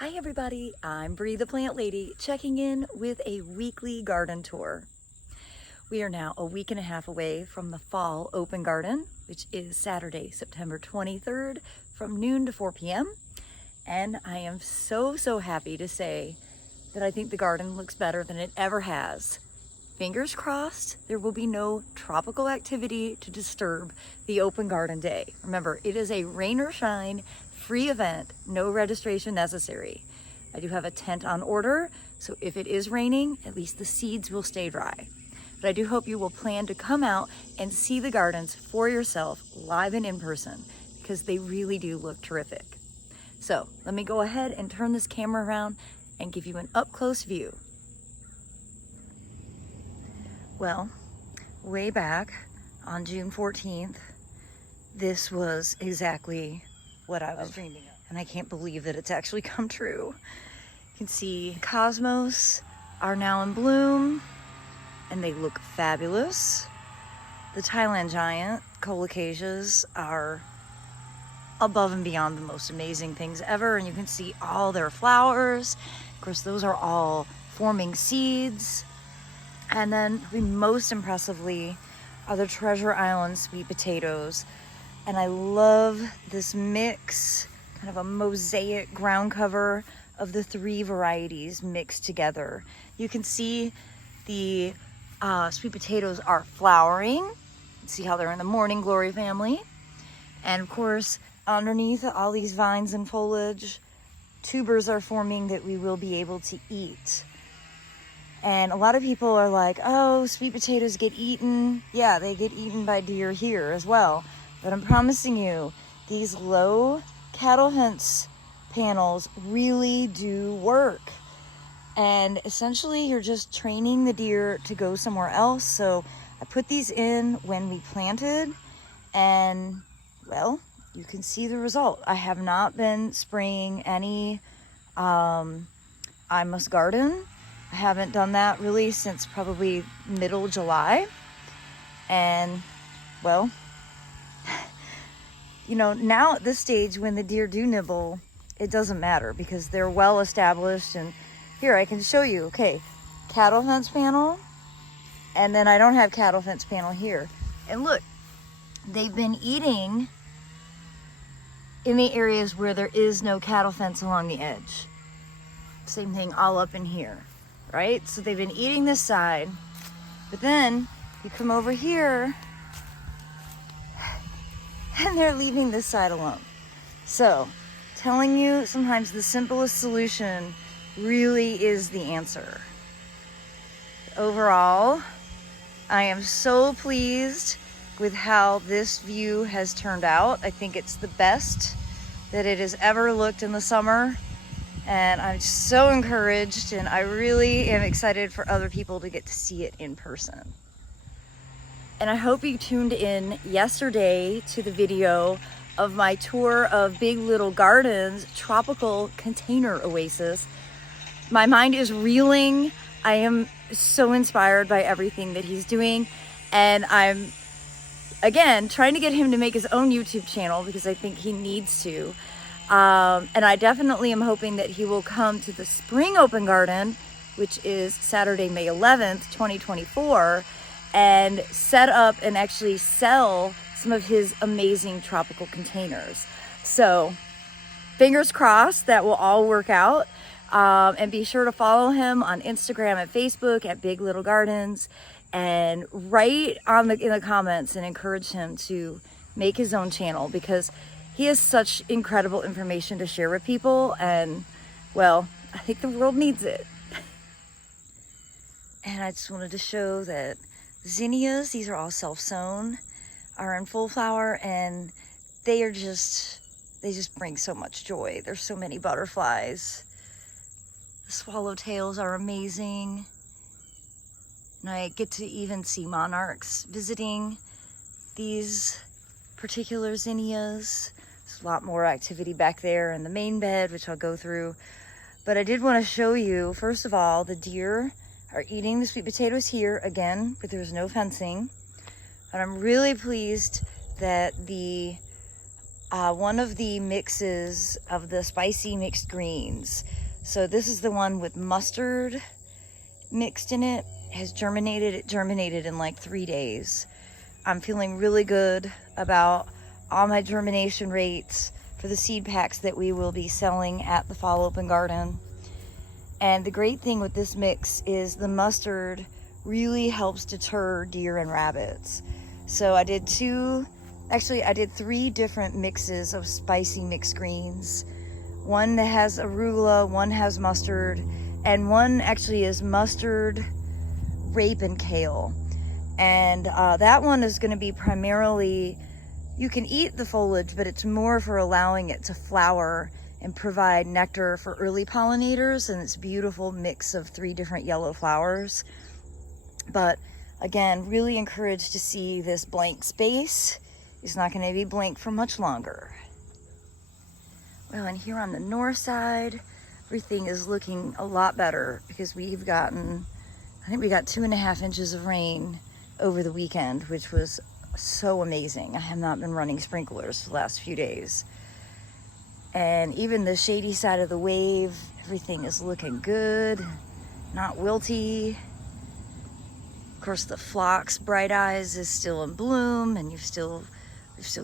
Hi everybody, I'm Bree the Plant Lady, checking in with a weekly garden tour. We are now a week and a half away from the fall open garden, which is Saturday, September 23rd from noon to 4 p.m. And I am so happy to say that I think the garden looks better than it ever has. Fingers crossed, there will be no tropical activity to disturb the open garden day. Remember, it is a rain or shine free event, no registration necessary. I do have a tent on order, so if it is raining, at least the seeds will stay dry. But I do hope you will plan to come out and see the gardens for yourself live and in person, because they really do look terrific. So let me go ahead and turn this camera around and give you an up-close view. Well, way back on June 14th, this was exactly what I was dreaming of. And I can't believe that it's actually come true. You can see cosmos are now in bloom and they look fabulous. The Thailand giant colocasias are above and beyond the most amazing things ever, and you can see all their flowers. Of course, those are all forming seeds. And then most impressively are the Treasure Island sweet potatoes. And I love this mix, kind of a mosaic ground cover of the three varieties mixed together. You can see the sweet potatoes are flowering. See how they're in the morning glory family. And of course, underneath all these vines and foliage, tubers are forming that we will be able to eat. And a lot of people are like, oh, sweet potatoes get eaten. Yeah, they get eaten by deer here as well. But I'm promising you, these low cattle fence panels really do work. And essentially, you're just training the deer to go somewhere else. So I put these in when we planted, and well, you can see the result. I have not been spraying any I Must Garden. I haven't done that really since probably middle July. And well, you know, now at this stage when the deer do nibble, it doesn't matter because they're well established. And here I can show you, okay, cattle fence panel, and then I don't have cattle fence panel here. And look, they've been eating in the areas where there is no cattle fence along the edge. Same thing all up in here, right? So they've been eating this side, but then you come over here and they're leaving this side alone. So telling you, sometimes the simplest solution really is the answer. Overall, I am so pleased with how this view has turned out. I think it's the best that it has ever looked in the summer. And I'm so encouraged, and I really am excited for other people to get to see it in person. And I hope you tuned in yesterday to the video of my tour of Big Little Gardens tropical container oasis. My mind is reeling. I am so inspired by everything that he's doing. And I'm, again, trying to get him to make his own YouTube channel because I think he needs to. And I definitely am hoping that he will come to the Spring Open Garden, which is Saturday, May 11th, 2024, and set up and actually sell some of his amazing tropical containers. So fingers crossed that will all work out. And be sure to follow him on Instagram and Facebook at Big Little Gardens, and write in the comments and encourage him to make his own channel, because he has such incredible information to share with people, and well, I think the world needs it. And I just wanted to show that zinnias, these are all self-sown, are in full flower, and they just bring so much joy. There's so many butterflies. The swallowtails are amazing. And I get to even see monarchs visiting these particular zinnias. There's a lot more activity back there in the main bed, which I'll go through. But I did want to show you, first of all, the deer are eating the sweet potatoes here again, but there's no fencing. And I'm really pleased that the one of the mixes of the spicy mixed greens. So this is the one with mustard mixed in it. Has germinated. It germinated in like 3 days. I'm feeling really good about all my germination rates for the seed packs that we will be selling at the Fall Open Garden. And the great thing with this mix is the mustard really helps deter deer and rabbits. So I did 3 different mixes of spicy mixed greens. One that has arugula, one has mustard, and one actually is mustard, rape, and kale. And that one is going to be primarily, you can eat the foliage, but it's more for allowing it to flower and provide nectar for early pollinators, and it's a beautiful mix of 3 different yellow flowers. But again, really encouraged to see this blank space. It's not going to be blank for much longer. Well, and here on the north side, everything is looking a lot better because we've gotten, I think we got 2.5 inches of rain over the weekend, which was so amazing. I have not been running sprinklers the last few days. And even the shady side of the wave, everything is looking good, not wilty. Of course, the phlox bright eyes is still in bloom, and we've still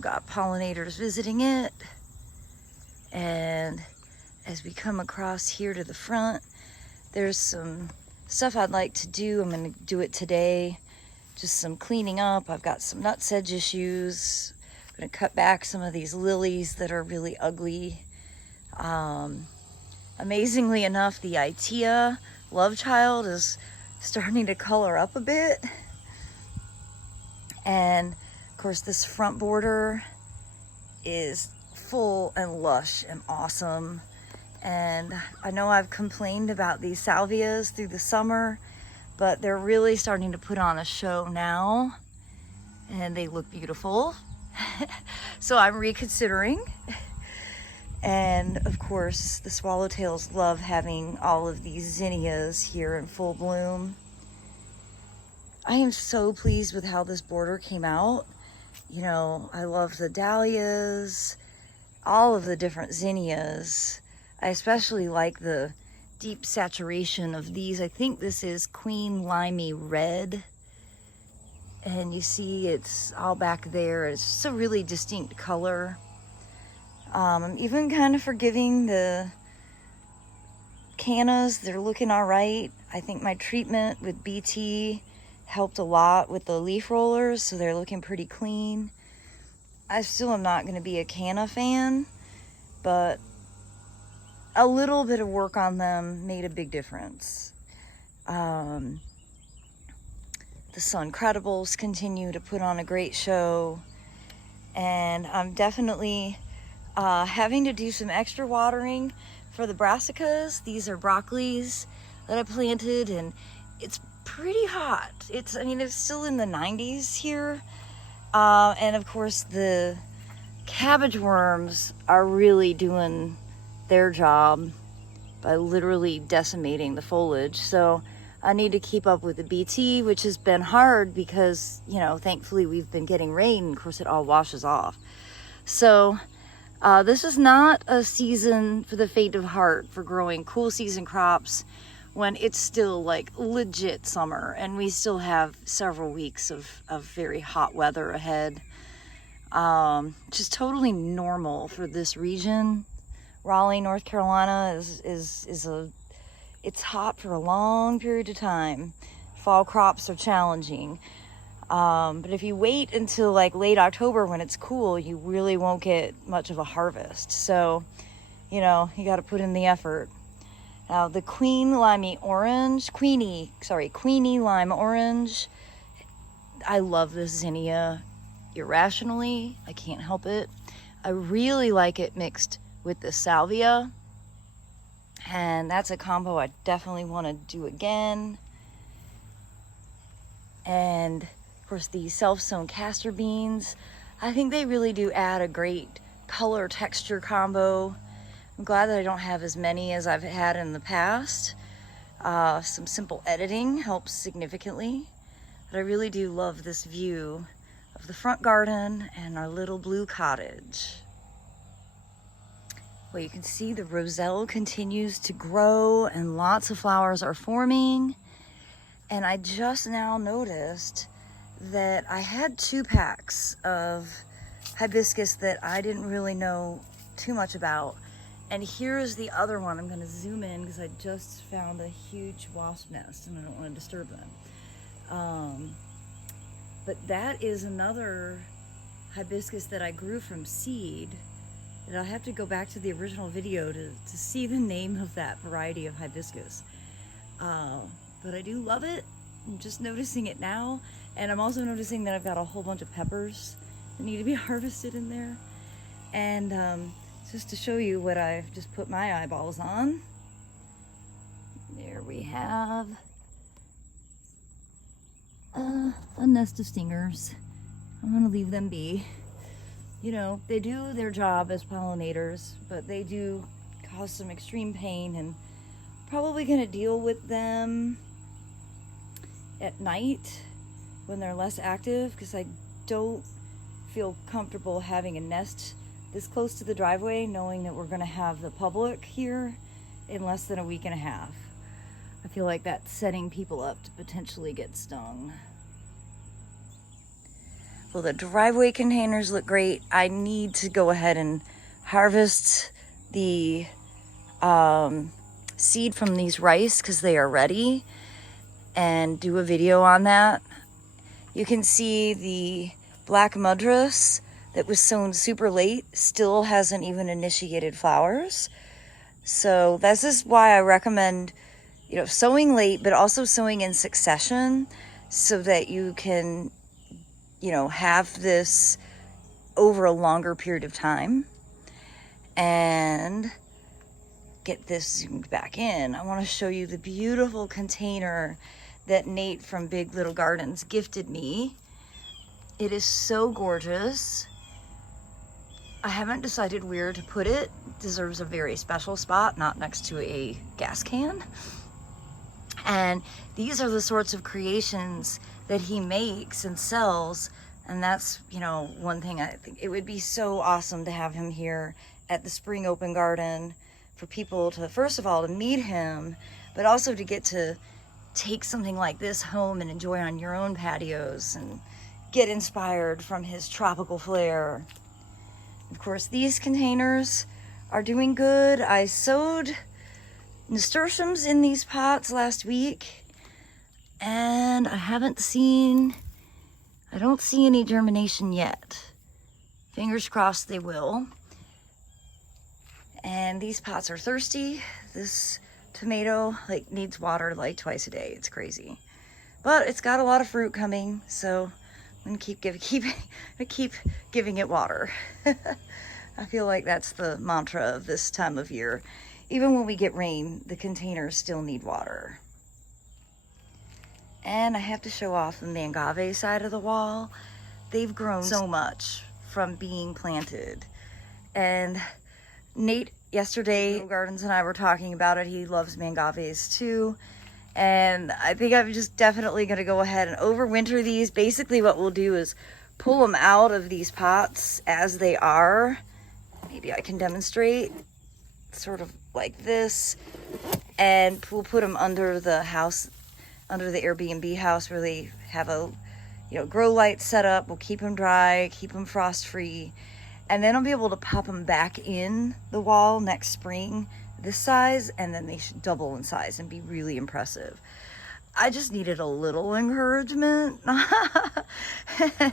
got pollinators visiting it. And as we come across here to the front, there's some stuff I'd like to do. I'm going to do it today. Just some cleaning up. I've got some nutsedge issues. I'm going to cut back some of these lilies that are really ugly. Amazingly enough, the Itea love child is starting to color up a bit. And of course, this front border is full and lush and awesome. And I know I've complained about these salvias through the summer, but they're really starting to put on a show now, and they look beautiful. So I'm reconsidering. And of course, the swallowtails love having all of these zinnias here in full bloom. I am so pleased with how this border came out. You know, I love the dahlias, all of the different zinnias. I especially like the deep saturation of these. I think this is Queen Limey Red. And you see it's all back there. It's just a really distinct color. I'm even kind of forgiving the cannas. They're looking all right. I think my treatment with BT helped a lot with the leaf rollers, so they're looking pretty clean. I still am not going to be a canna fan, but a little bit of work on them made a big difference. The Sun Credibles continue to put on a great show, and I'm definitely having to do some extra watering for the brassicas. These are broccolis that I planted, and it's pretty hot. It's still in the 90s here. And of course, the cabbage worms are really doing their job by literally decimating the foliage. So I need to keep up with the BT, which has been hard because, you know, thankfully we've been getting rain. Of course, it all washes off. So this is not a season for the faint of heart for growing cool season crops when it's still like legit summer and we still have several weeks of very hot weather ahead. Which is totally normal for this region. Raleigh, North Carolina it's hot for a long period of time. Fall crops are challenging. But if you wait until like late October when it's cool, you really won't get much of a harvest. So, you know, you got to put in the effort. Now the Queenie Lime Orange, I love this zinnia irrationally. I can't help it. I really like it mixed with the salvia, and that's a combo I definitely want to do again. And of course, the self-sown castor beans, I think they really do add a great color texture combo. I'm glad that I don't have as many as I've had in the past. Some simple editing helps significantly, but I really do love this view of the front garden and our little blue cottage. Well, you can see the roselle continues to grow and lots of flowers are forming. And I just now noticed that I had 2 packs of hibiscus that I didn't really know too much about. And here's the other one. I'm gonna zoom in because I just found a huge wasp nest and I don't want to disturb them. But that is another hibiscus that I grew from seed. And I'll have to go back to the original video to see the name of that variety of hibiscus. But I do love it. I'm just noticing it now. And I'm also noticing that I've got a whole bunch of peppers that need to be harvested in there. And just to show you what I've just put my eyeballs on. There we have a nest of stingers. I'm gonna leave them be. You know, they do their job as pollinators, but they do cause some extreme pain, and probably gonna deal with them at night when they're less active, because I don't feel comfortable having a nest this close to the driveway, knowing that we're gonna have the public here in less than a week and a half. I feel like that's setting people up to potentially get stung. Well, the driveway containers look great. I need to go ahead and harvest the seed from these rice because they are ready, and do a video on that. You can see the black mudras that was sown super late still hasn't even initiated flowers. So this is why I recommend, you know, sowing late, but also sowing in succession so that you can, you know, have this over a longer period of time. And get this zoomed back in. I want to show you the beautiful container that Nate from Big Little Gardens gifted me. It is so gorgeous. I haven't decided where to put it. It deserves a very special spot, not next to a gas can. And these are the sorts of creations that he makes and sells. And that's, you know, one thing I think it would be so awesome to have him here at the Spring Open Garden for people to, first of all, to meet him, but also to get to take something like this home and enjoy on your own patios and get inspired from his tropical flair. Of course, these containers are doing good. I sowed nasturtiums in these pots last week, and I don't see any germination yet. Fingers crossed they will. And these pots are thirsty. This tomato needs water like twice a day. It's crazy, but it's got a lot of fruit coming, so I'm gonna keep giving it water. I feel like that's the mantra of this time of year. Even when we get rain, the containers still need water. And I have to show off the mangave side of the wall. They've grown so much from being planted. And Nate yesterday, Gardens, and I were talking about it. He loves mangaves too. And I think I'm just definitely gonna go ahead and overwinter these. Basically what we'll do is pull them out of these pots as they are. Maybe I can demonstrate sort of like this. And we'll put them under the house, under the Airbnb house where they have a, you know, grow light set up. We'll keep them dry, keep them frost free. And then I'll be able to pop them back in the wall next spring, this size, and then they should double in size and be really impressive. I just needed a little encouragement.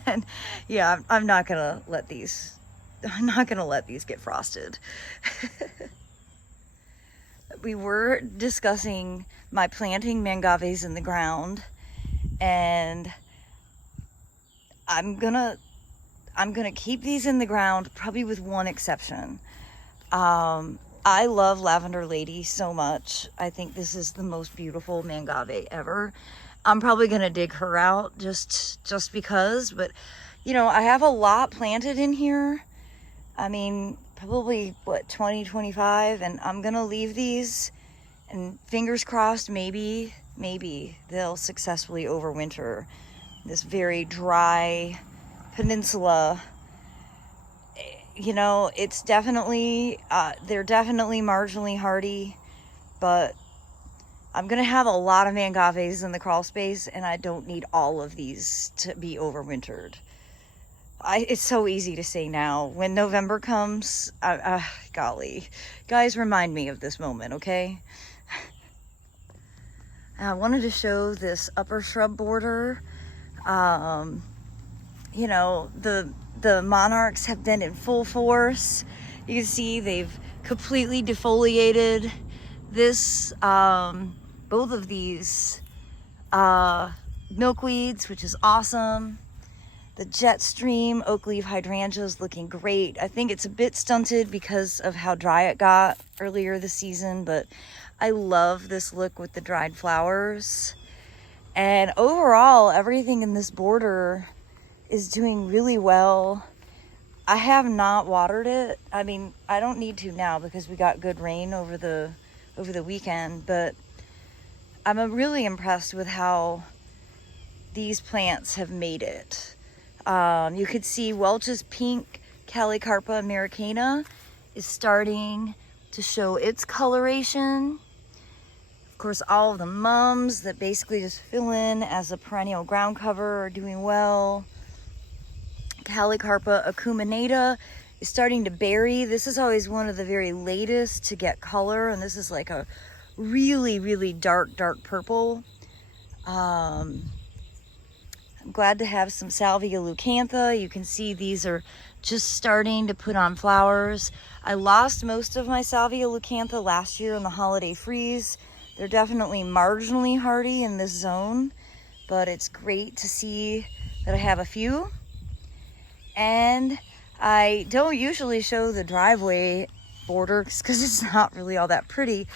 And yeah, I'm not gonna let these get frosted. We were discussing my planting mangaves in the ground, and I'm gonna keep these in the ground, probably with one exception. I love Lavender Lady so much. I think this is the most beautiful mangave ever. I'm probably gonna dig her out just because, but you know, I have a lot planted in here. I mean, probably what, 20, 25, and I'm gonna leave these, and fingers crossed, maybe they'll successfully overwinter this very dry peninsula. you know, it's definitely, they're definitely marginally hardy, but I'm gonna have a lot of mangaves in the crawl space, and I don't need all of these to be overwintered. It's so easy to say now. When November comes, golly, guys, remind me of this moment, okay? I wanted to show this upper shrub border. You know, the monarchs have been in full force. You can see they've completely defoliated this, both of these milkweeds, which is awesome. The jet stream oak leaf hydrangea is looking great. I think it's a bit stunted because of how dry it got earlier this season, but I love this look with the dried flowers. And overall, everything in this border is doing really well. I have not watered it. I mean, I don't need to now because we got good rain over the weekend, but I'm really impressed with how these plants have made it. You could see Welch's pink Calicarpa americana is starting to show its coloration. Of course, all of the mums that basically just fill in as a perennial ground cover are doing well. Calicarpa acuminata is starting to berry. This is always one of the very latest to get color, and this is like a really dark purple. I'm glad to have some Salvia leucantha. You can see these are just starting to put on flowers. I lost most of my Salvia leucantha last year in the holiday freeze. They're definitely marginally hardy in this zone, but it's great to see that I have a few. And I don't usually show the driveway border because it's not really all that pretty,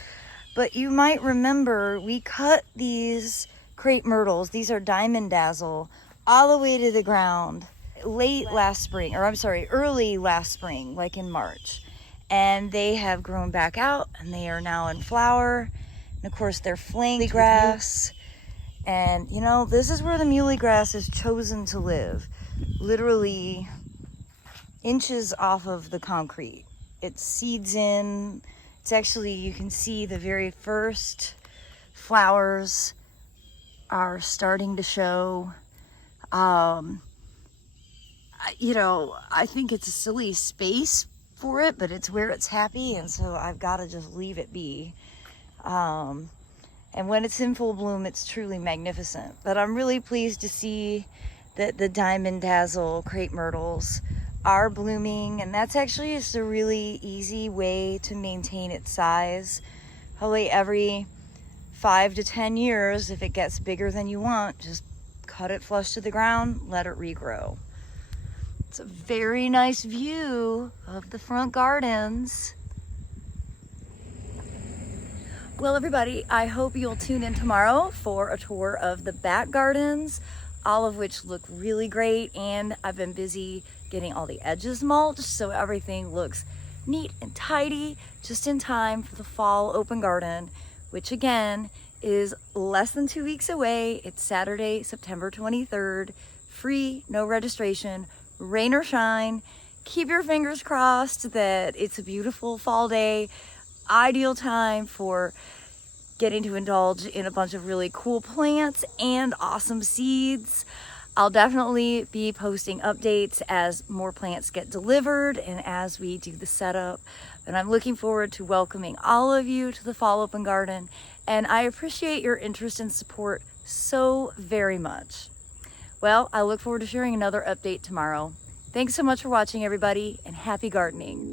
but you might remember we cut these crepe myrtles. These are diamond dazzle all the way to the ground early last spring, like in March. And they have grown back out and they are now in flower. And of course they're flanked grass. And you know, this is where the muley grass has chosen to live. Literally inches off of the concrete. It seeds in. It's actually, you can see the very first flowers are starting to show. You know, I think it's a silly space for it, but it's where it's happy, and so I've got to just leave it be. And when it's in full bloom, it's truly magnificent. But I'm really pleased to see that the diamond dazzle crepe myrtles are blooming, and that's actually just a really easy way to maintain its size. Probably every 5 to 10 years, if it gets bigger than you want, just cut it flush to the ground, let it regrow. It's a very nice view of the front gardens. Well, everybody, I hope you'll tune in tomorrow for a tour of the back gardens, all of which look really great. And I've been busy getting all the edges mulched so everything looks neat and tidy, just in time for the fall open garden, which again is less than 2 weeks away. It's Saturday, September 23rd, free, no registration, rain or shine. Keep your fingers crossed that it's a beautiful fall day, ideal time for getting to indulge in a bunch of really cool plants and awesome seeds. I'll definitely be posting updates as more plants get delivered and as we do the setup. And I'm looking forward to welcoming all of you to the Fall Open Garden. And I appreciate your interest and support so very much. Well, I look forward to sharing another update tomorrow. Thanks so much for watching, everybody, and happy gardening.